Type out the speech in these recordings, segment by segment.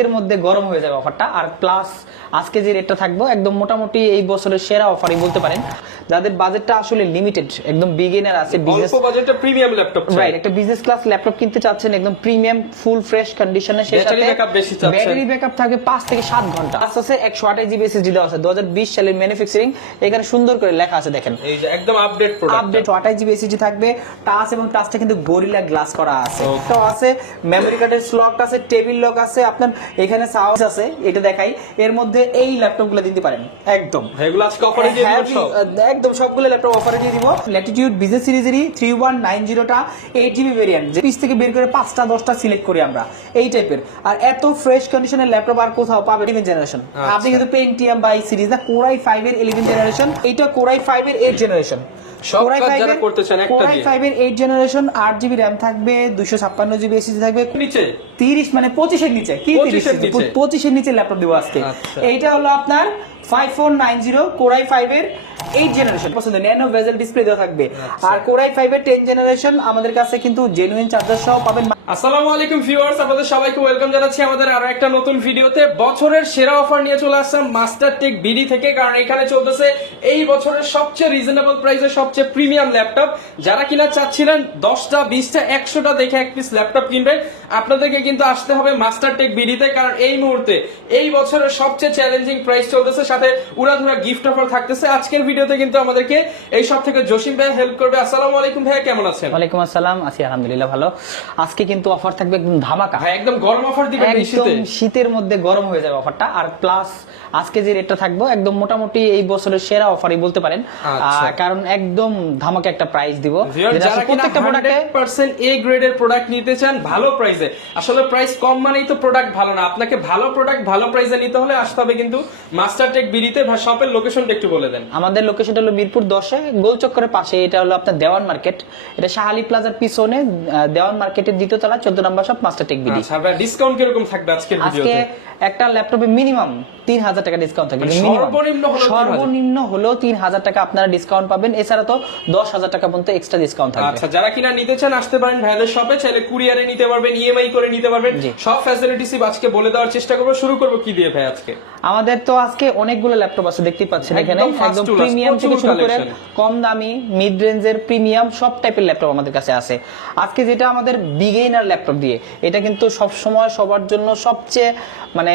এর মধ্যে গরম হয়ে যাবে অফারটা। আর প্লাস আজকে যে রেটটা থাকবো একদম মোটামুটি এই বছরের সেরা অফারই বলতে পারেন। যাদের বাজেটটা আসলে লিমিটেড, একদম বিগিনার আছে, অল্প বাজেটে প্রিমিয়াম ল্যাপটপ চাই, রাইট, একটা বিজনেস ক্লাস ল্যাপটপ কিনতে চাচ্ছেন একদম প্রিমিয়াম ফুল ফ্রেশ কন্ডিশনে, সেই সাথে ব্যাটারি ব্যাকআপ থাকে 5 থেকে 7 ঘন্টা, আছে 128 জিবি এসএসডি দেওয়া আছে, 2020 সালের ম্যানুফ্যাকচারিং, এখানে সুন্দর করে লেখা আছে দেখেন, এই যে একদম update product, update 128 GB SSD থাকবে, টাচ এবং টাচটা কিন্তু গরিলা গ্লাস করা আছে, তো আছে মেমরি কার্ডের স্লট আছে, টেবিল লক আছে, আপনার এখানে সাউন্ড আছে, এটা দেখাই, এর মধ্যে এই ল্যাপটপগুলো দিতে পারেন একদম, এগুলো আজকে অফারে দিয়ে দিব, একদম সবগুলো ল্যাপটপ অফারে দিয়ে দিব। ল্যাটিটিউড বিজনেস সিরিজেরই 3190টা 8GB ভেরিয়েন্ট, যে পিস থেকে বের করে 5টা 10টা সিলেক্ট করি আমরা এই টাইপের, আর এত ফ্রেশ কন্ডিশনের ল্যাপটপ আর কোথাও পাবেন 11 জেনারেশন। আপনি কিন্তু পেন্টিয়াম বাই সিরিজ না, কোরাই 5 এর 11 জেনারেশন, এইটা কোরাই 5 এর 8 জেনারেশন, কোরাই 5 এর 8 জেনারেশন, 8GB RAM থাকবে, 256GB SSD থাকবে, নিচে 30 মানে 25 এর নিচে, কি 25 এর নিচে ল্যাপটপ দিব আজকে। এইটা হলো আপনার 5490 কোরাই 5 এর 8 জেনারেশন, পছন্দ ন্যানো বেজেল ডিসপ্লে দেওয়া থাকবে, আর কোরাই 5 এর 10 জেনারেশন আমাদের কাছে কিন্তু জেনুইন চার্জার সহ পাবেন। আসসালামু আলাইকুম ভিউয়ার্স, আপনাদের সবাইকে ওয়েলকাম জানাচ্ছি আমাদের আরো একটা নতুন ভিডিওতে। বছরের সেরা অফার নিয়ে চলে আসলাম মাস্টার টেক বিডি থেকে, কারণ এখানে চলতেছে এই বছরের সবচেয়ে রিজনেবল প্রাইসে সবচেয়ে প্রিমিয়াম ল্যাপটপ। যারা কিনা চাচ্ছিলেন 10টা 20টা 100টা দেখে এক পিস ল্যাপটপ কিনবেন, আপনাদেরকে কিন্তু আসতে হবে মাস্টার টেক বিডিতে, কারণ এই মুহূর্তে এই বছরের সবচেয়ে চ্যালেঞ্জিং প্রাইস চলতেছে, সাথে উড়াধুরা গিফট অফার থাকতেছে। আজকের ভিডিওতে কিন্তু আমাদেরকে এই সব থেকে জসিম ভাই হেল্প করবে। আসসালামু আলাইকুম ভাইয়া, কেমন আছেন? ওয়ালাইকুম আসসালাম, আছি আলহামদুলিল্লাহ ভালো। আজকে কিন্তু অফার থাকবে একদম ধামাকা, ভাই একদম গরম অফার দিবেন, একদম শীতের মধ্যে গরম হয়ে যাবে অফারটা। আর প্লাস আজকে যে রেটটা থাকবো একদম মোটামুটি এই বছরের সেরা অফারই বলতে পারেন, কারণ একদম ধামাকা একটা প্রাইস দিব। যারা প্রত্যেকটা প্রোডাক্টে 100% এ গ্রেডের প্রোডাক্ট নিতে চান ভালো প্রাইসে, আসলে প্রাইস কম মানেই তো প্রোডাক্ট ভালো না, আপনাকে ভালো প্রোডাক্ট ভালো প্রাইসে নিতে হলে আসতে হবে কিন্তু মাস্টার টেক বিডিতে। ভাই শপের লোকেশনটা একটু বলে দেন। আমাদের লোকেশনটা হলো মিরপুর 10-এ গোলচক্করের পাশে, এটা হলো আপনার দেওয়ান মার্কেট, এটা শাহালি প্লাজার পিছনে দেওয়ান মার্কেটের দ্বিতীয় তলা 14 নম্বর শপ মাস্টার টেক বিডি। আচ্ছা ভাই, ডিসকাউন্ট কি রকম থাকবে আজকের ভিডিওতে? আজকে একটা ল্যাপটপে মিনিমাম 3000 টাকা ডিসকাউন্ট থাকবে, সর্বনিম্ন হলো 3000 টাকা আপনারা ডিসকাউন্ট পাবেন, এছাড়া তো 10,000 টাকা পর্যন্ত এক্সট্রা ডিসকাউন্ট থাকবে। আচ্ছা, যারা কিনা নিতে চান আসতে পারেন ভাইদের শপে, চাইলে কুরিয়ারে নিতে পারবেন, ইএমআই করে নিতে পারবেন, সব ফ্যাসিলিটিস আজকে বলে দেওয়ার চেষ্টা করব। শুরু করব কি দিয়ে ভাই আজকে? আমাদের তো আজকে অনেকগুলো ল্যাপটপ আছে, দেখতে পাচ্ছেন এখানে, একদম প্রিমিয়াম থেকে শুরু করে কম দামি মিড রেঞ্জের প্রিমিয়াম সব টাইপের ল্যাপটপ আমাদের কাছে আছে। আজকে যেটা আমাদের বিগিনার ল্যাপটপ দিয়ে, এটা কিন্তু সব সময় সবার জন্য সবচেয়ে মানে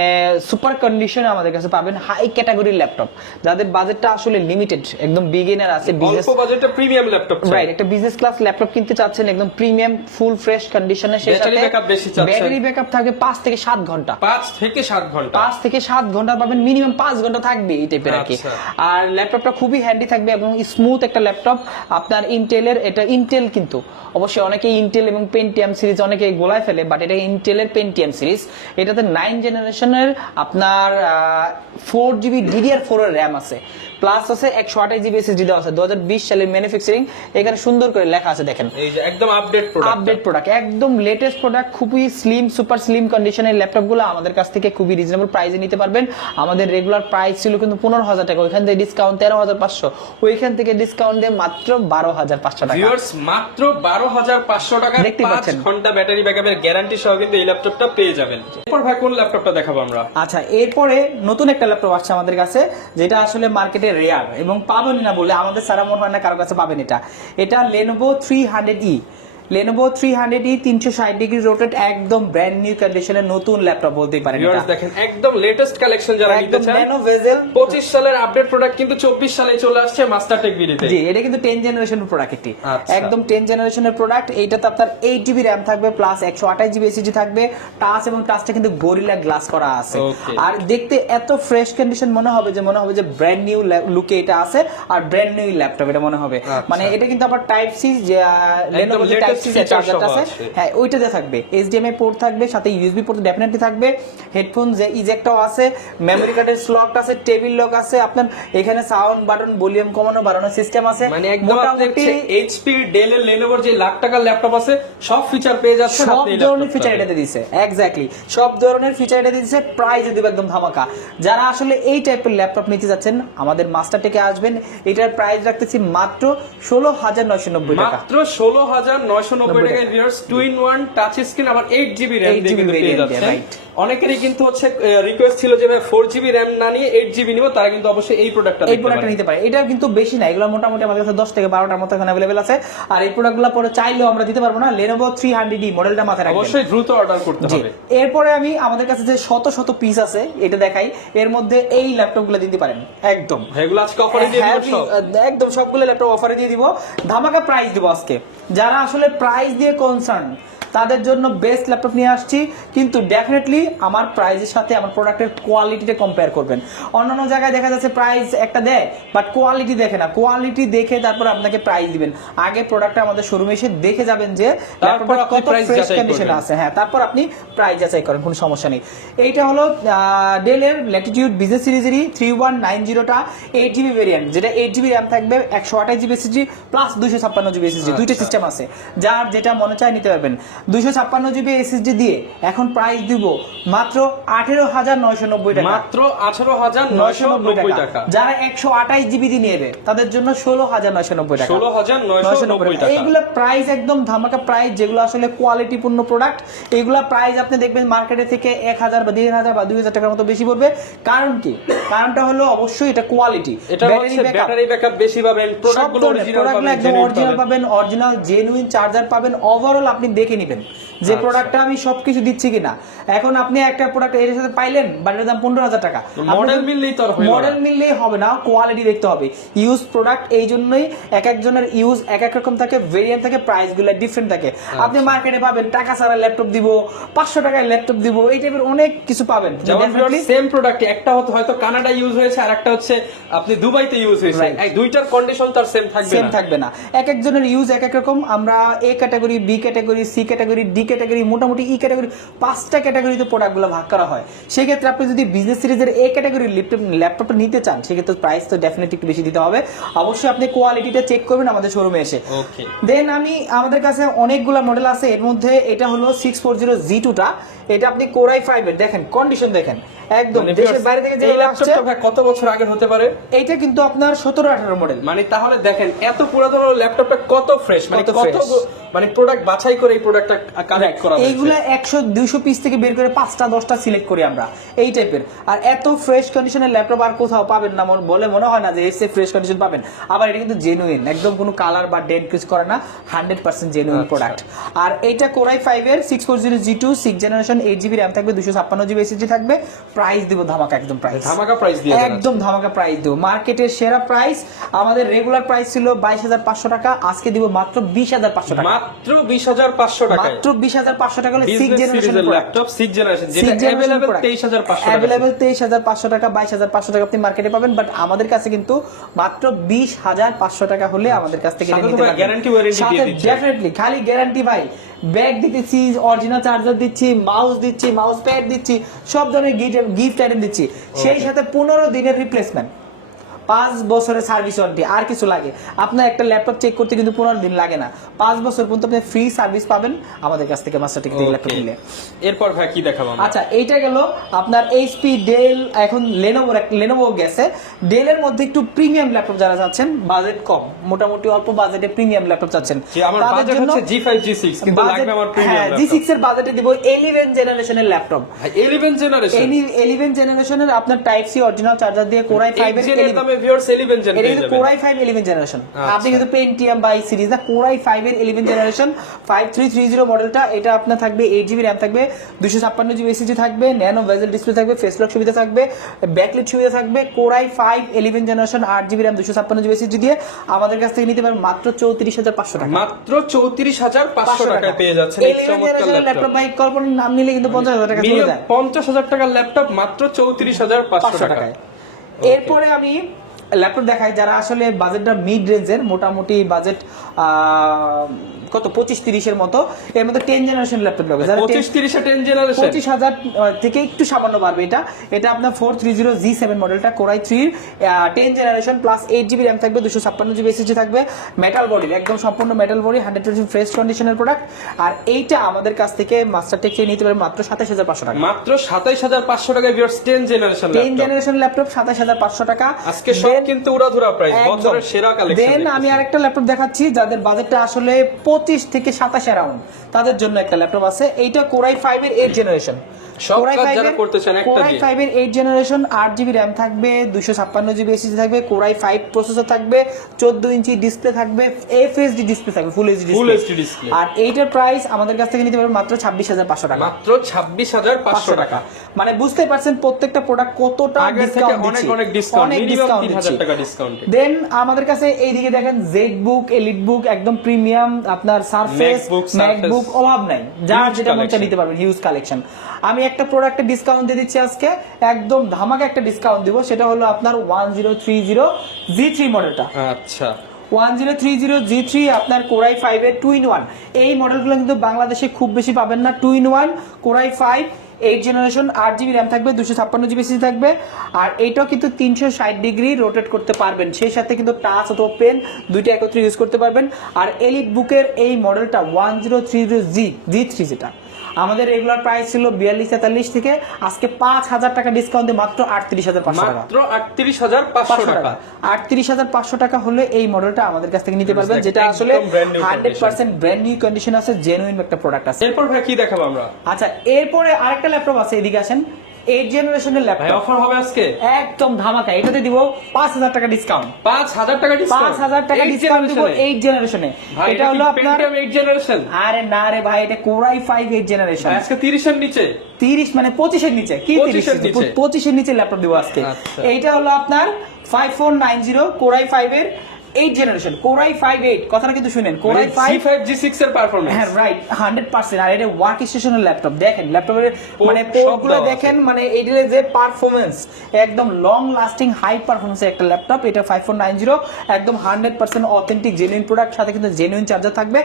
সুপার কন্ডিশনে আমাদের কাছে পাবেন, হাই ক্যাটাগরির ল্যাপটপ। যাদের বাজেটটা আসলে লিমিটেড, একদম বিগিনার আছে, অল্প বাজেটে প্রিমিয়াম ল্যাপটপ চাই, রাইট, একটা বিজনেস ক্লাস ল্যাপটপ কিনতে চাচ্ছেন একদম প্রিমিয়াম ফুল ফ্রেশ কন্ডিশনে, সেই সাথে ব্যাটারি ব্যাকআপ থাকে 5 থেকে 7 ঘন্টা, 5 থেকে 7 ঘন্টা, 5 থেকে 7 ঘন্টা পাবেন, মিনিমাম 5 ঘন্টা থাকবে এই টাইপের আর কি। আর ল্যাপটপটা খুবই হ্যান্ডি থাকবে এবং স্মুথ একটা ল্যাপটপ। আপনার ইন্টেলের, এটা ইন্টেল কিন্তু অবশ্যই অনেকে ইন্টেল এবং পেন্টিয়াম সিরিজ অনেকে গোলায় ফেলে, বাট এটা ইন্টেলের পেন্টিয়াম সিরিজ, এটাতে 9 জেনারেশনের আপনার 4GB DDR4 এর র্যাম আছে, প্লাস আছে 128 জিবি এসএসডি দেওয়া আছে, 2020 সালের ম্যানুফ্যাকচারিং, এখানে সুন্দর করে লেখা আছে দেখেন, এই যে একদম আপডেট প্রোডাক্ট, একদম লেটেস্ট প্রোডাক্ট, খুবই স্লিম সুপার স্লিম কন্ডিশনের ল্যাপটপগুলো আমাদের কাছ থেকে খুবই রিজনেবল প্রাইসে নিতে পারবেন। আমাদের রেগুলার প্রাইস ছিল কিন্তু 15,000 টাকা, ওইখান থেকে ডিসকাউন্ট 13,500, ওইখান থেকে ডিসকাউন্ট দিয়ে মাত্র 12,500 টাকা। ভিউয়ার্স, মাত্র 12,500 টাকা, 5 ঘন্টা ব্যাটারি ব্যাকআপের গ্যারান্টি সহ কিন্তু এই ল্যাপটপটা পেয়ে যাবেন। এরপর ভাই কোন ল্যাপটপটা দেখাবো আমরা? আচ্ছা, এরপরে নতুন একটা ল্যাপটপ আসছে আমাদের কাছে, যেটা আসলে মার্কেটে রেয়ার এবং পাবেন না বলে আমাদের সারা মনে হয় না কারো কাছে পাবেন। এটা Lenovo 300E, Lenovo 300E 360 degree rotate, একদম ব্র্যান্ড নিউ কন্ডিশনের নতুন ল্যাপটপ বলতেই পারেন। ভিউয়ার্স দেখেন, একদম লেটেস্ট কালেকশন যারা নিতে চান, ন্যানো বেজেল 25 সালের আপডেট প্রোডাক্ট কিন্তু 24 সালে চলে আসছে মাস্টার টেক বিডিতে। জি, এটা কিন্তু 10 জেনারেশনের প্রোডাক্ট, এটি একদম 10 জেনারেশনের প্রোডাক্ট। এইটাতে আপনার 8GB RAM থাকবে, প্লাস 128GB SSD থাকবে, টাচ এবং টাচটা কিন্তু গরিলা গ্লাস করা আছে, আর দেখতে এত ফ্রেশ কন্ডিশন মনে হবে যে ব্র্যান্ড নিউ লুকে এটা আছে, আর ব্র্যান্ড নিউ ল্যাপটপ এটা মনে হবে। মানে এটা কিন্তু আবার টাইপ সি, যে Lenovo টাইপ সি চার্জার আছে, হ্যাঁ ওইটাতে থাকবে, HDMI পোর্ট থাকবে, সাথে USB পোর্ট ডেফিনেটলি থাকবে, হেডফোন যে ইজেক্টও আছে, মেমরি কার্ডের স্লট আছে, টেবিল লক আছে, আপনার এখানে সাউন্ড বাটন, ভলিউম কমানো বাড়ানোর সিস্টেম আছে, মানে মোটামুটি HP ডেল এর Lenovo যে লাখ টাকার ল্যাপটপ আছে সব ফিচার পেয়ে যাচ্ছে, সব ধরনের ফিচার এটাতে দিয়েছে, এক্স্যাক্টলি সব ধরনের ফিচার এটা দিয়েছে, প্রাইস দিব একদম ধামাকা। যারা আসলে এই টাইপের ল্যাপটপ নিতে যাচ্ছেন আমাদের মাস্টার টেকে আসবেন, এটার প্রাইস রাখতেছি মাত্র 16,990 টাকা, মাত্র 16,990 990 টাকায় ভিউয়ার্স 2-in-1 টাচ স্ক্রিন আবার 8GB RAM দিয়ে কিন্তু পেয়ে যাচ্ছেন। অনেকেরই কিন্তু হচ্ছে রিকোয়েস্ট ছিল যে ভাই 4GB RAM না নিয়ে 8GB নিব, তারা কিন্তু অবশ্যই এই প্রোডাক্টটা নিতে পারে। এটা কিন্তু বেশি না, এগুলো মোটামুটি আমাদের কাছে 10 থেকে 12টার মতো এখন अवेलेबल আছে। আর এই প্রোডাক্টগুলো পরে চাইলেও আমরা দিতে পারবো না। Lenovo 300D মডেলটা মাথায় রাখবেন, অবশ্যই দ্রুত অর্ডার করতে হবে। এরপরে আমি আমাদের কাছে যে শত শত পিস আছে এটা দেখাই, এর মধ্যে এই ল্যাপটপগুলো দিতে পারেন একদম। এগুলো আজকে অফারে দিয়ে দিব সব, একদম সবগুলো ল্যাপটপ অফারে দিয়ে দিব, ধামাকা প্রাইস দিব আজকে। যারা আসলে প্রাইস দিয়ে কনসার্ন তাদের জন্য বেস্ট ল্যাপটপ নিয়ে আসছি, কিন্তু ডেফিনেটলি আমার প্রাইসের সাথে আমার প্রোডাক্টের কোয়ালিটিটা কম্পেয়ার করবেন। অন্যান্য জায়গায় দেখা যাচ্ছে প্রাইস একটা দেয় বাট কোয়ালিটি দেখে না, কোয়ালিটি দেখে তারপর আপনাকে প্রাইস দিবেন। আগে প্রোডাক্টটা আমাদের শোরুমে এসে দেখে যাবেন যে ল্যাপটপটা কত ফ্রেশ কন্ডিশনে আছে, হ্যাঁ তারপর আপনি প্রাইস যাচাই করেন, কোনো সমস্যা নেই। এইটা হলো ডেলের ল্যাটিটিউড বিজনেস সিরিজেরই 3190টা 8GB ভেরিয়েন্ট, যেটা 8GB র্যাম থাকবে, 128GB SSD plus 256GB SSD, দুইটা সিস্টেম আছে, যার যেটা মনে চায় নিতে পারবেন। 256GB SSD দিয়ে এখন প্রাইস দিব মাত্র 18,990 টাকা, মাত্র 18,990 টাকা। যারা 128GB দিয়ে নেবে তাদের জন্য 16,990 টাকা, 16,990 টাকা। এইগুলা প্রাইস একদম ধামাকা প্রাইস, যেগুলো আসলে কোয়ালিটিপূর্ণ প্রোডাক্ট। এইগুলা প্রাইস আপনি দেখবেন মার্কেটে থেকে 1,000 বা 1,500 বা 2,000 টাকার মতো বেশি পড়বে। কারণ কি? কারণটা হলো অবশ্যই এটা কোয়ালিটি, এটা হচ্ছে ব্যাটারি ব্যাকআপ বেশি পাবেন, প্রোডাক্টগুলো অরিজিনাল পাবেন, অরিজিনাল জেনুইন চার্জার পাবেন। ওভারঅল আপনি দেখে নেবেন যে প্রোডাক্টটা আমি সবকিছু দিচ্ছি কিনা। এখন আপনি একটা প্রোডাক্ট এর সাথে পাইলেন বাটের দাম 15,000 টাকা, মডেল মিললেই তো মডেল মিললেই হবে না, কোয়ালিটি দেখতে হবে। ইউজ প্রোডাক্ট, এই জন্যই এক একজনের ইউজ এক এক রকম থাকে, ভেরিয়েন্ট থাকে, প্রাইস গুলো ডিফারেন্ট থাকে। আপনি মার্কেটে পাবেন টাকা ছাড়া ল্যাপটপ দিব, 500 টাকায় ল্যাপটপ দিব, এই টাইপের অনেক কিছু পাবেন। সেম প্রোডাক্ট একটা হয়তো কানাডা ইউজ হয়েছে আর একটা হচ্ছে আপনি দুবাইতে ইউজ হয়েছে, এই দুইটার কন্ডিশন তার সেম থাকবে না। এক একজনের ইউজ এক এক রকম। আমরা A category, B category, C category, D category, মোটামুটি ই ক্যাটাগরি 5টা ক্যাটাগরিতে প্রোডাক্টগুলো ভাগ করা হয়। সেক্ষেত্রে আপনি যদি বিজনেস সিরিজের এ ক্যাটাগরির ল্যাপটপটা নিতে চান, সেক্ষেত্রে প্রাইস তো ডেফিনেটলি একটু বেশি দিতে হবে। অবশ্যই আপনি কোয়ালিটিটা চেক করবেন আমাদের শোরুমে এসে। দেন আমাদের কাছে অনেকগুলো মডেল আছে, এর মধ্যে এটা হলো 640G2টা। এটা আপনি Core i5 এর দেখেন কন্ডিশন দেখেন, একদম দেশের বাইরে থেকে যে ল্যাপটপটা ভাই কত বছর আগে হতে পারে? এইটা কিন্তু আপনার 17-18 মডেল। মানে তাহলে দেখেন এত পুরাতন ল্যাপটপটা কত ফ্রেশ, মানে কত মানে প্রোডাক্ট বাছাই করে এই প্রোডাক্টটা কালেক্ট করা হয়েছে। এইগুলা 100-200 পিস থেকে বের করে 5টা-10টা সিলেক্ট করি আমরা এই টাইপের। আর এত ফ্রেশ কন্ডিশনের ল্যাপটপ আর কোথাও পাবেন না বলে মনে হয় না যে এসে ফ্রেশ কন্ডিশন পাবেন। আবার এটা কিন্তু জেনুইন, একদম কোনো কালার বা ডেন্ট কিছু করে না, 100% জেনুইন প্রোডাক্ট। আর এইটা Core i5 এর 640G2 6th generation, 8GB RAM থাকবে, 256GB SSD থাকবে। প্রাইস দিব ধামাকা, একদম প্রাইস ধামাকা প্রাইস দিয়ে একদম ধামাকা প্রাইস দিব। মার্কেটের সেরা প্রাইস। আমাদের রেগুলার প্রাইস ছিল 22,500 টাকা, আজকে দিব মাত্র 20,500 টাকা, মাত্র 20,500 টাকা, মাত্র 20,500 টাকা হলে 6th generation laptop 6th generation, যেটা अवेलेबल 23,500 টাকা, 22,500 টাকা আপনি মার্কেটে পাবেন। বাট আমাদের কাছে কিন্তু মাত্র 20,500 টাকা হলে আমাদের কাছ থেকে নিতে পারবেন। গ্যারান্টি ওয়ারেন্টি দিয়ে দিচ্ছি, ডেফিনেটলি খালি গ্যারান্টি ভাই। ব্যাগ দিতেছি, অরিজিনাল চার্জার দিচ্ছি, মাউস দিচ্ছি, মাউস প্যাড দিচ্ছি, সব ধরনের গিফট আইটেম দিচ্ছি, সেই সাথে 15 দিনের রিপ্লেসমেন্ট, 5 বছরের সার্ভিস ওয়ারেন্টি। আর কিছু লাগে? আপনার একটা ল্যাপটপ চেক করতে কিন্তু 15 দিন লাগে না, 5 বছর পর্যন্ত আপনি ফ্রি সার্ভিস পাবেন আমাদের কাছ থেকে মাস্টারটেক দিয়ে ল্যাপটপ নিলে। এরপর ভাই কি দেখাবো? আচ্ছা, এইটা গেল আপনার এইচপি, ডেল, এখন লেনোভো গেছে। ডেলের মধ্যে একটু প্রিমিয়াম ল্যাপটপ যারা চাচ্ছেন, বাজেট কম, মোটামুটি অল্প বাজেটে প্রিমিয়াম ল্যাপটপ চাচ্ছেন, আমার বাজেট হচ্ছে G5 G6, কিন্তু লাগবে আমার প্রিমিয়াম ল্যাপটপ। G6 এর বাজেটে দিব 11 জেনারেশনের ল্যাপটপ। 11 জেনারেশন, 11 জেনারেশনের আপনার টাইপ সি অরিজিনাল চার্জার দিয়ে Core i5 এর 11 জেনারেশন। এটা কিন্তু Core i5 11 জেনারেশন। আপনি কিন্তু Pentium বা সিরিজ না, Core i5 এর 11 জেনারেশন 5330 মডেলটা। এটা আপনার থাকবে 8GB RAM থাকবে, 256GB SSD থাকবে, ন্যানো বেজেল ডিসপ্লে থাকবে, ফেস লক সুবিধা থাকবে, ব্যাকলাইট সুবিধা থাকবে। Core i5 11 generation 8GB RAM 256GB SSD দিয়ে আমাদের কাছ থেকে নিতে পারবেন মাত্র 34,500 টাকা, মাত্র 34,500 টাকায় পেয়ে যাচ্ছেন এই চমৎকার ল্যাপটপ। ভাই কল্পনার নাম নিলে কিন্তু 50,000 টাকা চলে যায়। 50,000 টাকার ল্যাপটপ মাত্র 34,500 টাকায়। এরপরে আমি ল্যাপটপ দেখাই যারা আসলে বাজেটটা মিড রেঞ্জের, মোটামুটি বাজেট কত 25-30 এর মতো, এর মধ্যে 10 জেনারেশন ল্যাপটপ লাগবে। 25-30 এ 10 জেনারেশন 25,000 থেকে একটু সামান্য বাড়বে। এটা আপনার 430G7 মডেলটা, Core i3 10 generation plus 8GB RAM থাকবে, 256GB SSD থাকবে, মেটাল বডি, একদম সম্পূর্ণ মেটাল বডি, 100% ফ্রেশ কন্ডিশনের প্রোডাক্ট। আর এইটা আমাদের কাছ থেকে মাস্টারটেক থেকে নিতে পারবেন মাত্র 27,500 টাকা, মাত্র 27,500 টাকায় viewers 10 generation laptop. 10 generation laptop 27,500 টাকা। আজকে সব কিন্তু উড়াধুরা প্রাইস, বছরের সেরা কালেকশন। দেন আমি আরেকটা ল্যাপটপ দেখাচ্ছি যাদের বাজেটটা আসলে 25 থেকে 27 অ্যারাউন্ড তাদের জন্য একটা ল্যাপটপ আছে। এইটা কোরাই 5 এর 8 জেনারেশন। সব কাজ যারা করতে চান একটা কোরাই 5 এর 8 জেনারেশন, 8GB RAM থাকবে, 256GB SSD থাকবে, কোরাই 5 প্রসেসর থাকবে, 14 ইঞ্চি ডিসপ্লে থাকবে, FHD ডিসপ্লে থাকবে, ফুল এইচডি ডিসপ্লে। আর এইটার প্রাইস আমাদের কাছ থেকে নিতে পারবেন মাত্র 26,500 টাকা। মাত্র 26,500 টাকা। মানে বুঝতে পারছেন প্রত্যেকটা প্রোডাক্ট কতটা ডিসকাউন্ট দিচ্ছে, অনেক ডিসকাউন্ট, মিনিমাম 3000 টাকা ডিসকাউন্ট। দেন আমাদের কাছে এইদিকে দেখেন জেডবুক, এলিটবুক একদম প্রিমিয়াম, আপনার সারফেস, ম্যাকবুক অভাব নাই, যার যেটা মন চায় নিতে পারবেন, হিউজ কালেকশন। আমি একটা প্রোডাক্টে ডিসকাউন্ট দিয়ে দিচ্ছি আজকে, একদম ধামাকা একটা ডিসকাউন্ট দিব, সেটা হলো আপনার 1030G3 মডেলটা। আচ্ছা 1030G3 আপনার কোরাই 5 এর 2-in-1। এই মডেলগুলো কিন্তু বাংলাদেশে খুব বেশি পাবেন না। 2-in-1 core i 5 8 generation, 8GB RAM থাকবে, 256GB SSD থাকবে। আর এইটাও কিন্তু 360 ডিগ্রি রোটেট করতে পারবেন, সেই সাথে কিন্তু টাচ অথবা পেন দুইটা একত্রে ইউজ করতে পারবেন। আর এলিট বুকের এই মডেলটা 1030G3 যেটা আমাদের রেগুলার প্রাইস ছিল 42-43 থেকে, আজকে 5,000 টাকা ডিসকাউন্ট দিয়ে মাত্র 38,500 টাকা। মাত্র 38,500 টাকা। 38,500 টাকা হলে এই মডেলটা আমাদের কাছ থেকে নিতে পারবেন, যেটা আসলে 100% ব্র্যান্ড নিউ কন্ডিশন আছে, জেনুইন একটা প্রোডাক্ট আছে। এরপর ভাই কি দেখাবো আমরা? আচ্ছা এরপরে আরেকটা ল্যাপটপ আছে, এদিকে আসেন। 8 জেনারেশনের ভাই ল্যাপটপ অফার হবে আজকে একদম ধামাকা, এটাতে দিব 5,000 টাকা ডিসকাউন্ট। 5,000 টাকা ডিসকাউন্ট, 5,000 টাকা ডিসকাউন্ট দিব 8 জেনারেশনে। এটা হলো আপনার 8 জেনারেশন। আরে না রে ভাই, এটা কোরাই 5 8 জেনারেশন। আজকে 30 এর নিচে, 30 মানে 25 এর নিচে, কি 25 এর নিচে ল্যাপটপ দিব আজকে। এইটা হলো আপনার 5490 কোরাই 5 এর 8 জেনারেশন, কোরাই 5 8, কথাটা কিন্তু শুনেন, কোরাই 5 G5 এর পারফরম্যান্স। হ্যাঁ রাইট, 100%। আর এটা ওয়ার্ক স্টেশনের ল্যাপটপ, দেখেন ল্যাপটপের মানে পোর্টগুলো দেখেন, মানে এইটার যে পারফরম্যান্স একদম লং লাস্টিং হাই পারফরম্যান্সের একটা ল্যাপটপ। এটা 5490 একদম 100% অথেন্টিক জেনুইন প্রোডাক্ট, সাথে কিন্তু জেনুইন চার্জার থাকবে।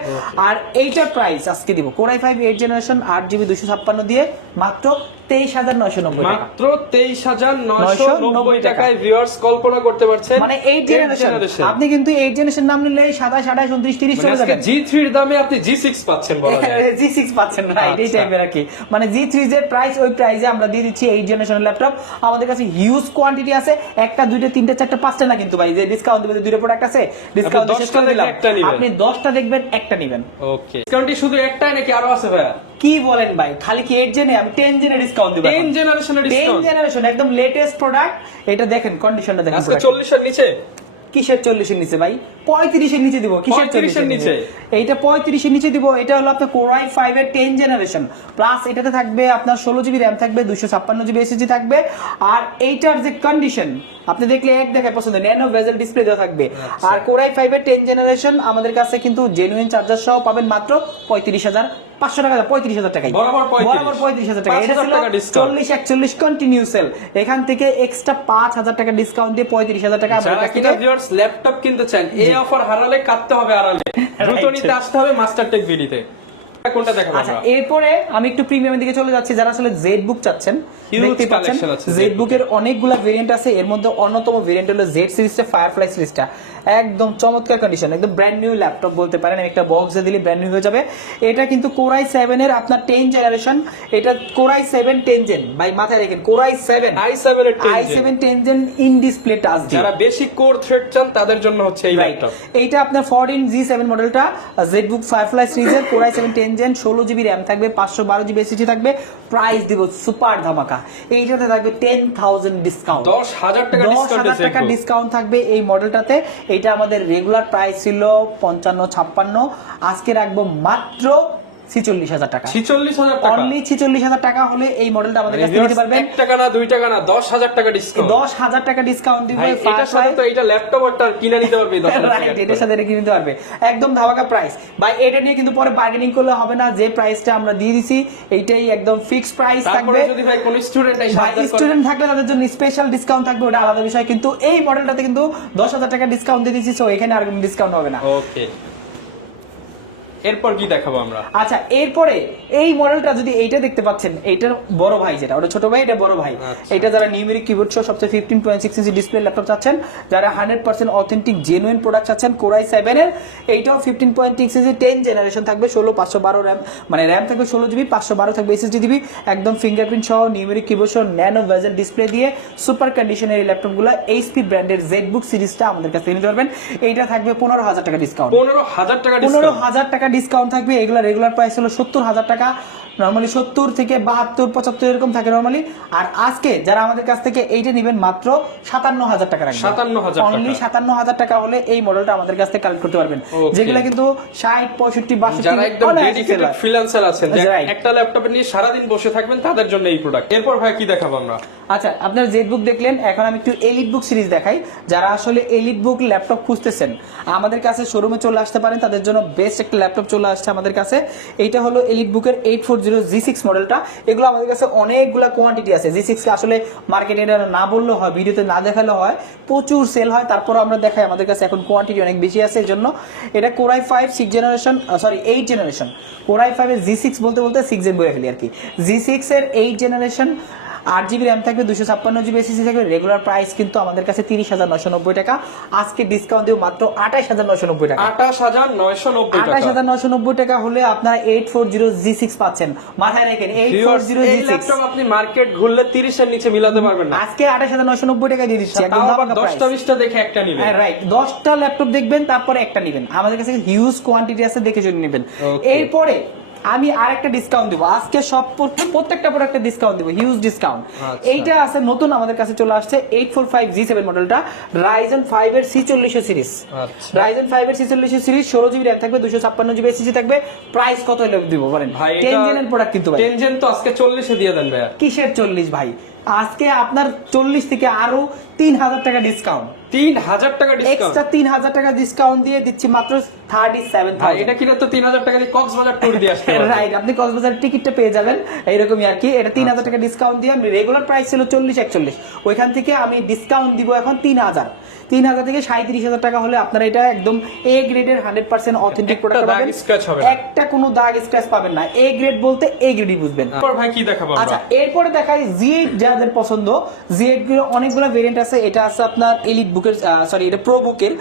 আর এইটার প্রাইস আজকে দিব কোরাই 5 8 জেনারেশন 8GB 256 দিয়ে মাত্র 23,990 টাকা। মাত্র 23,990 টাকায় ভিউয়ার্স কল্পনা করতে পারছেন, মানে 8 জেনারেশন। আপনি কিন্তু 8 জেনারেশন নাম নিলে 27 28 29 30 চলে যাবে। G3 এর দামে আপনি G6 পাচ্ছেন বলা যায়। G6 পাচ্ছেন, রাইট, এই টাইপের আর কি। মানে G3 এর প্রাইস, ওই প্রাইসে আমরা দিয়ে দিচ্ছি 8 জেনারেশনের ল্যাপটপ। আমাদের কাছে হিউজ কোয়ান্টিটি আছে, একটা দুইটা তিনটা চারটা পাঁচটা না কিন্তু ভাই, যে ডিসকাউন্ট দিবে, দুইটা প্রোডাক্ট আছে, ডিসকাউন্ট শেষ করে দিলাম, আপনি 10টা দেখবেন একটা নেবেন। ওকে, ডিসকাউন্টই শুধু একটাই নাকি আরো আছে ভাইয়া? কি বলেন ভাই, খালি কি 8 জেনে? আমি 10 জেনে ডিসকাউন্ট দিব। 10 জেনারেশনের ডিসকাউন্ট, 10 জেনারেশন একদম লেটেস্ট প্রোডাক্ট। এটা দেখেন, কন্ডিশনটা দেখেন, আজকে 40 এর নিচে। কিসের 40 এর নিচে ভাই? 35 এর নিচে দিব। কিসের 40 এর নিচে? এইটা 35 এর নিচে দিব। এটা হলো আপনার কোরাই 5 এর 10 জেনারেশন প্লাস, এটাতে থাকবে আপনার 16GB RAM থাকবে, 256GB SSD থাকবে। আর এইটার যে কন্ডিশন আপনি দেখলে এক দেখায় পছন্দ, ন্যানো বেজেল ডিসপ্লে দেওয়া থাকবে। আর কোরাই 5 এর 10 জেনারেশন আমাদের কাছে কিন্তু জেনুইন চার্জার সহ পাবেন মাত্র 35,500 টাকা, 35,000 টাকায়, বরাবর 35,000 টাকা। এটা ছিল 40 41 কন্টিনিউ সেল, এখান থেকে এক্সট্রা 5,000 টাকা ডিসকাউন্ট দিয়ে 35,000 টাকা আমাদের কাছে। ভিউয়ার্স ল্যাপটপ কিনতে চান, এই অফার হারালে কাটতে হবে আড়ালে, দ্রুত নিতে আসতে হবে মাস্টারটেক ভিডিতে। কোনটা দেখাবো? আচ্ছা এরপরে আমি একটু প্রিমিয়ামের দিকে চলে যাচ্ছি। যারা আসলে জেডবুক চাচ্ছেন, দেখতে পাচ্ছেন জেডবুকের অনেকগুলো ভেরিয়েন্ট আছে। এর মধ্যে অন্যতম ভেরিয়েন্ট হলো জেড সিরিজটা, ফায়ারফ্লাই সিরিজটা, একদম চমৎকার কন্ডিশন, একদম ব্র্যান্ড নিউ ল্যাপটপ বলতে পারেন। একটা বক্সে দিলে ব্র্যান্ড নিউ হয়ে যাবে। এটা কিন্তু কোরাই 7 এর আপনার 10 জেনারেশন। এটা কোরাই 7 10 জেন, ভাই মাথায় রাখেন, কোরাই 7 i7 এর 10 জেন ইন ডিসপ্লে টাচ। যারা বেশি কোর থ্রেড চান তাদের জন্য হচ্ছে এই ল্যাপটপ। এইটা আপনার 14G7 মডেলটা, জেডবুক ফায়ারফ্লাই সিরিজের, কোরাই 7 10 জেন, 16GB RAM থাকবে, 512GB SSD থাকবে। প্রাইস দিব সুপার ধামাকা, এইটাতে থাকবে 10,000 ডিসকাউন্ট, 10,000 টাকা ডিসকাউন্ট থাকবে এই মডেলটাতে। এটা আমাদের রেগুলার প্রাইস ছিল 55-56, আজকে রাখবো মাত্র 46,000 টাকা। 46,000 টাকা, অনলি 46,000 টাকা হলে এই মডেলটা আমাদের কাছে নিতে পারবেন। 1 টাকা না 2 টাকা না, 10,000 টাকা ডিসকাউন্ট, 10,000 টাকা ডিসকাউন্ট দিব। এটার সাথে তো এটা ল্যাপটপ আর কিনে নিতে পারবে 10,000 টাকা, রাইট, এটার সাথে কিনে নিতে পারবে, একদম ধামাকা প্রাইস ভাই। এটা নিয়ে কিন্তু পরে বার্গেনিং করলে হবে না, যে প্রাইসটা আমরা দিয়ে দিছি এইটাই একদম ফিক্সড প্রাইস থাকবে। যদি ভাই কোন স্টুডেন্ট স্টুডেন্ট থাকলে তাদের জন্য স্পেশাল ডিসকাউন্ট থাকবে, ওটা আলাদা বিষয়। কিন্তু এই মডেলটাতে কিন্তু 10,000 টাকা ডিসকাউন্ট দিয়ে দিচ্ছি, সো এখানে আর কোনো ডিসকাউন্ট হবে না। ওকে, এরপর কি দেখাবো আমরা? আচ্ছা এরপরে এই মডেলটা, যদি এইটা দেখতে পাচ্ছেন, এইটার বড় ভাই যেটা, ওটা ছোট ভাই, এটা বড় ভাই। এটা যারা নিউমেরিক কিবোর্ড সহ সবচেয়ে 15.6 ইঞ্চি ডিসপ্লে ল্যাপটপ চাচ্ছেন, যারা 100% অথেন্টিক জেনুইন প্রোডাক্ট চাচ্ছেন, কোরাই 7 এর এইটাও 15.6 ইঞ্চি 10 জেনারেশন থাকবে, 16/512 RAM, মানে RAM থাকবে 16GB, 512 থাকবে SSD দিবি, একদম ফিঙ্গারপ্রিন্ট সহ, নিউমেরিক কিবোর্ড সহ, ন্যানো বেজেল ডিসপ্লে দিয়ে সুপার কন্ডিশনের এই ল্যাপটপগুলো HP ব্র্যান্ডের জেডবুক সিরিজটা আমাদের কাছে নিতে পারবেন। এইটা থাকবে 15,000 টাকা ডিসকাউন্ট, 15,000 টাকা ডিসকাউন্ট, 15,000 টাকা ডিসকাউন্ট থাকবে। এগুলা রেগুলার প্রাইস হলো 70,000 টাকা, নরমালি 70 থেকে 72 75 এরকম থাকে নরমালি। আর আজকে যারা আমাদের কাছ থেকে এইটা নেবেন মাত্র 57,000 টাকা রাখবেন। 57,000 অনলি 57,000 টাকা হলে এই মডেলটা আমাদের কাছ থেকে কালেক্ট করতে পারবেন। যেগুলো কিন্তু 60 65 62 যারা একদম ডেডিকেটেড ফ্রিল্যান্সার আছেন, একটা ল্যাপটপে নিয়ে সারাদিন বসে থাকবেন, তাদের জন্য এই প্রোডাক্ট। এরপর ভাই কি দেখাবো আমরা? আচ্ছা, আপনার জেড বুক দেখলেন, এখন আমি একটু এলিট বুক সিরিজ দেখাই। যারা আসলে এলিট বুক ল্যাপটপ খুঁজতেছেন আমাদের কাছে শোরুমে চলে আসতে পারেন, তাদের জন্য বেস্ট একটা ল্যাপটপ চলে আসছে আমাদের কাছে। এইটা হলো এলিট বুকের 840G6 মডেলটা। এগুলো আমাদের কাছে অনেকগুলো কোয়ান্টিটি আছে। G6 কে আসলে মার্কেটে না বললেও হয়, ভিডিওতে না দেখালেও হয়, প্রচুর সেল হয়, তারপর আমরা দেখাই আমাদের কাছে এখন কোয়ান্টিটি অনেক বেশি আছে। এর জন্য এটা Core i5 6 generation, sorry 8 generation. Core i5 এর G6 বলতে বলতে 6 জেন বলে ফেলি আর কি। G6 এর 8 জেনারেশন, 8GB র্যাম থাকবে, 256GB এসএসডি থাকবে। রেগুলার প্রাইস কিন্তু আমাদের কাছে 30,990 টাকা। আজকে ডিসকাউন্ট দিব মাত্র 28,990 টাকা। 28,990 টাকা হলে আপনারা 840G6 পাচ্ছেন। মাথায় রাখেন 840G6 ল্যাপটপ আপনি মার্কেট ঘুরলে 30 এর নিচে মিলাতে পারবেন না। আজকে 28,990 টাকা দিয়ে দিচ্ছি একদম। 10টা 20টা দেখে একটা নেবেন। হ্যাঁ রাইট, 10টা ল্যাপটপ দেখবেন তারপরে একটা নেবেন। আমাদের কাছে হিউজ কোয়ান্টিটি আছে, দেখে শুনে নেবেন। এরপরে আমি আরেকটা ডিসকাউন্ট দিব আজকে, সব প্রত্যেকটা প্রোডাক্টে ডিসকাউন্ট দিব, হিউজ ডিসকাউন্ট। এইটা আছে নতুন আমাদের কাছে চলে আসছে 845G7 মডেলটা, Ryzen 5 এর C40 সিরিজ। Ryzen 5 এর C40 সিরিজ, 16GB র্যাম থাকবে, 256GB এসএসডি থাকবে। প্রাইস কত হলে দিব বলেন? 10 জেনের প্রোডাক্ট কিন্তু ভাই। 10 জেন তো আজকে 40 এ দিয়ে দেন ভাই। কিসের 40 ভাই? আজকে আপনার 40 থেকে আরো 3,000 টাকা ডিসকাউন্ট, 3,000 টাকা ডিসকাউন্ট, এক্সট্রা 3,000 টাকা ডিসকাউন্ট দিয়ে দিচ্ছি মাত্র 37,000। এটা কিনা তো 3,000 টাকা দিয়ে কক্সবাজার ট্যুর দিয়ে আসতে পারবেন। রাইট, আপনি কক্সবাজার টিকিটটা পেয়ে যাবেন এরকমই আর কি। এটা 3,000 টাকা ডিসকাউন্ট দিয়ে, আমি রেগুলার প্রাইস ছিল 40-41, ওইখান থেকে আমি ডিসকাউন্ট দিব এখন 3,000 থেকে 37,000 টাকা হলে আপনারা এটা একদম এ গ্রেডের 100% অথেন্টিক প্রোডাক্ট পাবেন। একটা কোনো দাগ স্ক্র্যাচ পাবেন না। এ গ্রেড বলতে এ গ্রেডই বুঝবেন। এরপর ভাই কি দেখাবো আমরা? আচ্ছা, এরপরে দেখাই Z8, যাদের পছন্দ। Z8 এর অনেকগুলো ভেরিয়েন্ট আছে। এটা আছে আপনার এলিট বুকের, সরি এটা প্রো বুকের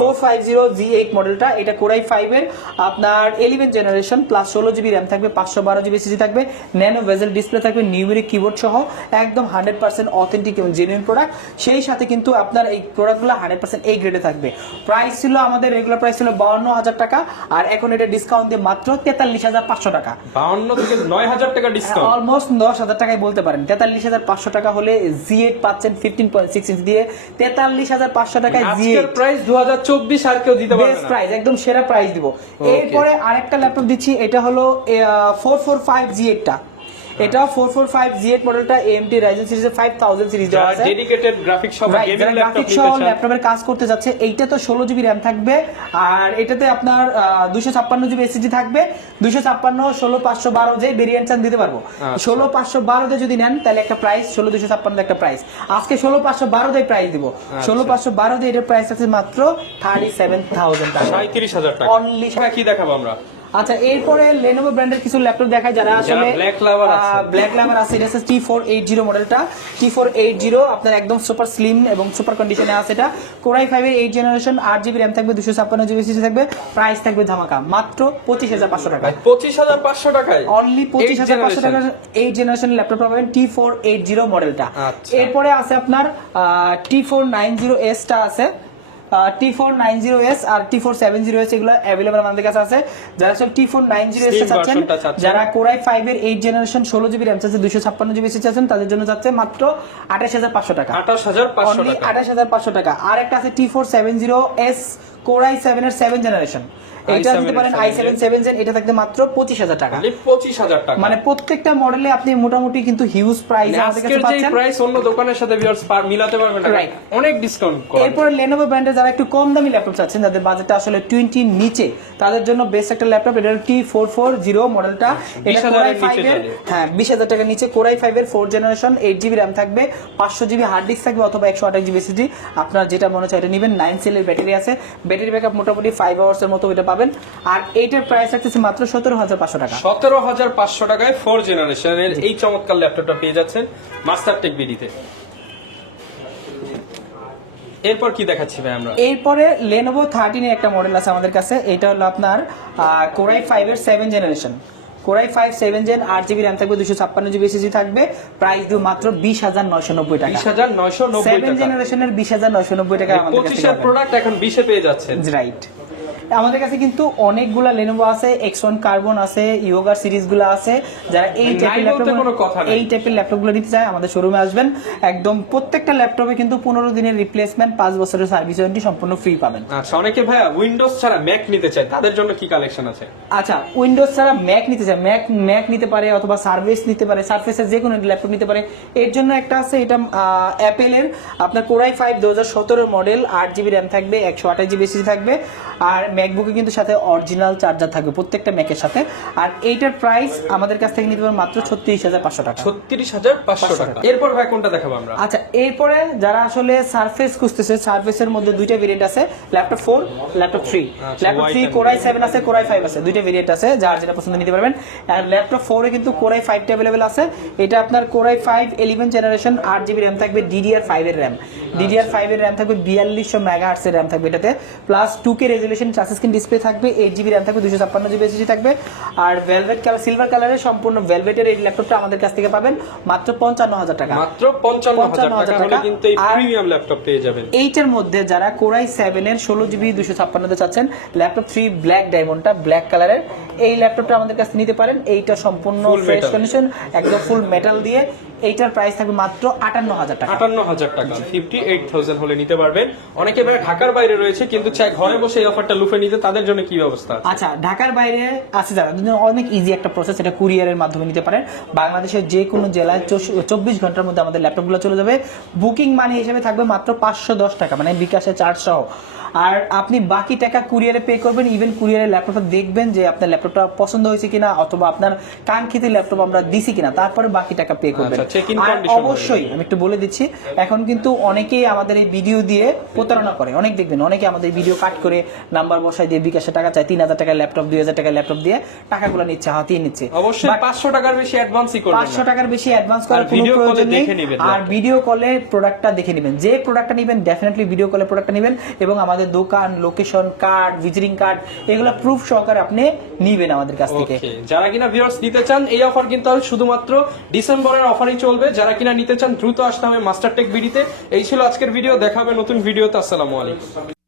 450G8 মডেলটা। এটা Core i5 এর আপনার 11 জেনারেশন, প্লাস 16GB র্যাম থাকবে, 512GB এসএসডি থাকবে, ন্যানো বেজেল ডিসপ্লে থাকবে, নিউমেরিক কিবোর্ড সহ, একদম 100% অথেন্টিক এবং জেনুইন প্রোডাক্ট। সেই সাথে কিন্তু আপনার এই প্রোডাক্টগুলো 100% এ গ্রেডে থাকবে। প্রাইস ছিল আমাদের রেগুলার প্রাইস ছিল 52,000 টাকা, আর এখন এটা ডিসকাউন্ট দিয়ে মাত্র 43,500 টাকা। 52 থেকে 9,000 টাকা ডিসকাউন্ট, অলমোস্ট 10,000 টাকাই বলতে পারেন। 43,500 টাকা হলে Z8 পাচ্ছেন 15.6 ইঞ্চি দিয়ে। 43,500 টাকায় আজকের প্রাইস 2024 আর কেউ দিতে পারবে না। বেস্ট প্রাইস, একদম সেরা প্রাইস দিব। এরপরে আরেকটা ল্যাপটপ দিচ্ছি, এটা হলো 445G8 টা। এটা 445G8 মডেলটা AMD Ryzen সিরিজের 5000 সিরিজ দেওয়া আছে। ডেডিকেটেড গ্রাফিক্স সহ গেমিং ল্যাপটপ নিতে চান, ল্যাপটপের কাজ করতে যাচ্ছে, এইটা তো 16GB র‍্যাম থাকবে, আর এটাতে আপনার 256GB এসএসডি থাকবে। 256 16 512 যে ভেরিয়েন্ট চান দিতে পারবো। 16 512 তে যদি নেন তাহলে একটা প্রাইস, 16 256 একটা প্রাইস। আজকে 16 512 তে প্রাইস দিব। 16 512 তে এটার প্রাইস আছে মাত্র 37,000 টাকা, 37,000 টাকা অনলি। কি দেখাবো আমরা? আচ্ছা, এরপরে Lenovo ব্র্যান্ডের কিছু ল্যাপটপ দেখায় যারা আসলে ব্ল্যাক লাভার আছে। এটা হচ্ছে T480 মডেলটা। T480 আপনার একদম সুপার স্লিম এবং সুপার কন্ডিশনে আছে। এটা Core i5 এর 8 জেনারেশন, 8GB র্যাম থাকবে, 256GB এসএসডি থাকবে। প্রাইস থাকবে ধামাকা মাত্র 25,500 টাকা। 25,500 টাকায় অনলি 25,500 টাকা 8 জেনারেশন ল্যাপটপ পাবেন T480 মডেলটা। এরপরে আছে আপনার T490S টা আছে। T490S আর T470S এগুলো अवेलेबल আমাদের কাছে আছে। যারা সব T490S চাচ্ছেন, যারা Core i5 এর 8 জেনারেশন 16GB RAM চাচ্ছেন, 256GB এসএসডি চাচ্ছেন, তাদের জন্য যাচ্ছে মাত্র 28,500 টাকা। 28,500 টাকা। আর একটা আছে T470S Core i7 এর 7 জেনারেশন, এটা দিতে পারেন i7 7 জেন। এটা থাকতে মাত্র 25,000 টাকা। 25,000 টাকা, মানে প্রত্যেকটা মডেলে আপনি মোটামুটি কিন্তু হিউজ প্রাইস আমাদের কাছে পাচ্ছেন। এই প্রাইস অন্য দোকানের সাথে ভিউয়ার্স মিলাতে পারবেন না, অনেক ডিসকাউন্ট করা। এরপর Lenovo ব্র্যান্ডের যারা একটু কম দামি ল্যাপটপ চাচ্ছেন, যাদের বাজেটটা আসলে 20 নিচে, তাদের জন্য বেস্ট একটা ল্যাপটপ। এটা T440 মডেলটা। এটা Core i5 এর 20,000 টাকার নিচে Core i5 এর 4 জেনারেশন, 8GB RAM থাকবে, 500GB হার্ড ডিস্ক থাকবে অথবা 128GB এসএসডি। আপনার যেটা মনে হয় এটা নেবেন। 9 সেলের ব্যাটারি আছে, ব্যাটারি ব্যাকআপ মোটামুটি 5 আওয়ার্স এর মতো এটা পাবেন। আর এইটার প্রাইস আছে মাত্র 17,500 টাকা। 17,500 টাকায় 4 জেনারেশনের এই চমৎকার ল্যাপটপটা পেয়ে যাচ্ছেন মাস্টারটেক বিডিতে। এরপর কি দেখাচ্ছি ভাই আমরা? এরপরে Lenovo 13 এর একটা মডেল আছে আমাদের কাছে। এটা হলো আপনার Core i5 এর 7 generation. Core i5 7 gen, 8GB RAM থাকবে, 256GB এসএসডি থাকবে। প্রাইস দিও মাত্র 20,990 টাকা। 20,990 টাকা। 7 জেনারেশনের 20,990 টাকা আমাদের কাছে। 25 এর প্রোডাক্ট এখন 20 এ পেয়ে যাচ্ছেন। রাইট। আমাদের কাছে কিন্তু অনেকগুলা Lenovo আছে, X1 কার্বন আছে, ইয়োগা সিরিজগুলো আছে। যারা এই টাইপের ল্যাপটপগুলো নিতে চায় আমাদের শোরুমে আসবেন। একদম প্রত্যেকটা ল্যাপটপে কিন্তু 15 দিনের রিপ্লেসমেন্ট, 5 বছরের সার্ভিস ওয়ারেন্টি সম্পূর্ণ ফ্রি পাবেন। আচ্ছা, অনেকে ভাইয়া উইন্ডোজ ছাড়া ম্যাক নিতে চায়, তাদের জন্য কি কালেকশন আছে? আচ্ছা, উইন্ডোজ ছাড়া ম্যাক নিতে চায়, ম্যাক নিতে পারে অথবা সার্ভিস নিতে পারে, সার্ফেসের যে কোনো ল্যাপটপ নিতে পারে। এর জন্য একটা আছে, এটা অ্যাপেলের আপনার Core i5 2017 model, 8GB RAM থাকবে, 128GB SSD থাকবে। আর ম্যাকবুকে কিন্তু সাথে অরিজিনাল চার্জার থাকবে প্রত্যেকটা ম্যাকের সাথে। আর এইটার প্রাইস আমাদের কাছ থেকে নিতে পারবেন মাত্র 36,500 টাকা। 36,500 টাকা। এরপর ভাই কোনটা দেখাবো আমরা? আচ্ছা, এরপরে যারা আসলে সারফেস খুঁজতেছে, সারফেসের মধ্যে দুইটা ভেরিয়েন্ট আছে, laptop 4, laptop 3। Laptop 3 Core i7 আছে, Core i5 আছে, দুইটা ভেরিয়েন্ট আছে, যার যেটা পছন্দ নিতে পারবেন। আর ল্যাপটপ 4 এ কিন্তু Core i5 अवेलेबल আছে। এটা আপনার Core i5 11 generation, 8GB RAM থাকবে, DDR5 এর র্যাম। DDR5 এর র্যাম থাকবে, 4200 মেগাহার্টজ এর র্যাম থাকবে এটাতে, plus 2K resolution touch screen display থাকবে, 8GB র্যাম থাকবে, 256GB SSD থাকবে। আর ভেলভেট কালার, সিলভার কালারের সম্পূর্ণ ভেলভেটের এই ল্যাপটপটা আমাদের কাছ থেকে পাবেন মাত্র 55,000 টাকা। মাত্র 55,000 টাকা হলে কিন্তু এই প্রিমিয়াম ল্যাপটপ পেয়ে যাবেন। এইটার মধ্যে যারা Core i7 এর 16GB 256 চাচ্ছেন, ল্যাপটপ 3 ব্ল্যাক ডায়মন্ডটা ব্ল্যাক কালারের, এই ল্যাপটপটা আমাদের কাছে নিতে পারেন। এইটা সম্পূর্ণ ফ্রেশ কন্ডিশন, একদম ফুল মেটাল দিয়ে। এইটার প্রাইস থাকবে মাত্র 58,000 টাকা। 58,000 টাকা, 58,000 হলে নিতে পারবেন। অনেকে ভাই ঢাকার বাইরে রয়েছে কিন্তু চাই ঘরে বসে এই অফারটা লুফে নিতে, তাদের জন্য কি ব্যবস্থা আছে? আচ্ছা, ঢাকার বাইরে আছে যারা, অনেক ইজি একটা প্রসেস, এটা কুরিয়ারের মাধ্যমে নিতে পারেন। বাংলাদেশের যে কোনো জেলায় 24 ঘন্টার মধ্যে আমাদের ল্যাপটপগুলো চলে যাবে। বুকিং মানি হিসেবে থাকবে মাত্র 510 টাকা, মানে বিকাশে চার্জ সহ। আর আপনি বাকি টাকা কুরিয়ারে পে করবেন। ইভেন কুরিয়ারের ল্যাপটপটা দেখবেন যে আপনার ল্যাপটপটা পছন্দ হয়েছে কিনা, অথবা আপনার কাঙ্ক্ষিত ল্যাপটপ আমরা দিছি কিনা, তারপরে বাকি টাকা পে করবেন। আর অবশ্যই আমি একটু বলে দিচ্ছি, এখন কিন্তু অনেকেই আমাদের এই ভিডিও দিয়ে প্রতারণা করে। অনেক দেখবেন অনেকে আমাদের ভিডিও কাট করে নাম্বার বসায় দিয়ে বিকাশে টাকা চায়, 3,000 টাকার ল্যাপটপ, 2,000 টাকার ল্যাপটপ দিয়ে টাকাগুলো নিচ্ছে, হাতিয়ে নিচ্ছে। অবশ্যই 500 টাকার বেশি অ্যাডভান্সই করবেন না। 500 টাকার বেশি অ্যাডভান্স করার কোনো প্রয়োজন নেই। আর ভিডিও কলে প্রোডাক্টটা দেখে নেবেন। যে প্রোডাক্টটা নেবেন ডেফিনেটলি ভিডিও কলে প্রোডাক্টটা নেবেন, এবং আমাদের দোকান, লোকেশন, কার্ড, ভিজিটিং কার্ড, এগুলো প্রুফ সহকারে আপনি নিবেন আমাদের কাছ থেকে। যারা কিনা ভিউয়ার্স নিতে চান, এই অফার কিন্তু শুধুমাত্র ডিসেম্বরের অফারই চলবে। যারা কিনা নিতে চান দ্রুত আসতে হবে মাস্টারটেক বিডিতে। এই ছিল আজকের ভিডিও, দেখা হবে নতুন ভিডিওতে। আসসালামু আলাইকুম।